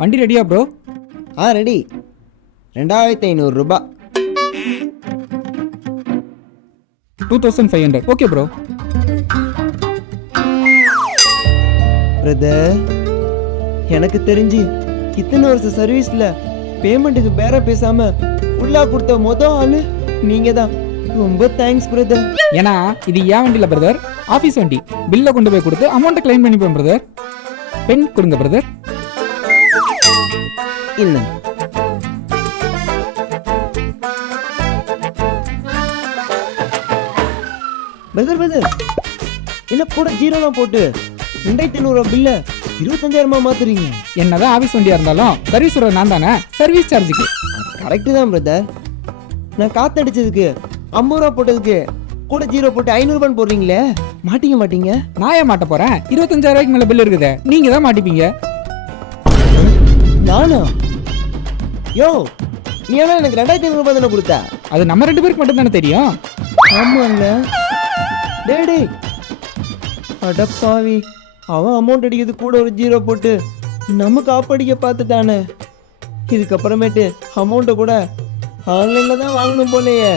வண்டி ரெடியா bro? Ready. 2500 ரூபாய். 2500. Okay bro. பிரதர், எனக்கு தெரிஞ்சு இத்தனை வருஷம் சர்வீஸ்ல பேமெண்ட்டுக்கு பேர பேசாம ஃபுல்லா கொடுத்த மொதல் ஆளு நீங்க தான். ரொம்ப தேங்க்ஸ் பிரதர். ஏன்னா இது ஏன் வண்டியில் பிரதர், ஆஃபீஸ் வண்டி. பில்லை கொண்டு போய் கொடுத்து அமௌண்ட்டை கிளைம் பண்ணிப்பேன் பிரதர். பென் கொடுங்க பிரதர். இல்லை பிரதர், என்ன கூட ஜீரோலாம் போட்டு 2500 பில்ல 25,000 மாத்துறீங்க? என்னதான் ஆஃபீஸ் வண்டியா இருந்தாலும் சர்வீஸ் நான் தானே, சர்வீஸ் சார்ஜுக்கு. கரெக்டு தான் பிரதர். நான் காத்தடிச்சதுக்கு 50 ரூபா போட்டதுக்கு கூட ஜீரோ போட்டு 500 ரூபான்னு போடுறீங்களே, மாட்டிக்க மாட்டீங்க? நான் ஏன் மாட்ட போறேன்? 25,000 ரூபாய்க்கு மேல பில் இருக்குது, நீங்க தான் மாட்டிப்பீங்க. நானா? யோ, நீ ஏன்னா எனக்கு 2500 ரூபாய் தானே கொடுத்த? அது நம்ம 2 பேருக்கு மட்டும் தானே தெரியும். ஆமாங்க. டேடி அடப்பாவி, அவன் அமௌண்ட் அடிக்கிறது கூட ஒரு ஜீரோ போட்டு நமக்கு ஆப்படிக்க பார்த்துட்டானே. இதுக்கப்புறமேட்டு அமௌண்ட்டை கூட ஆன்லைனில் தான் வாங்கணும் போலையே.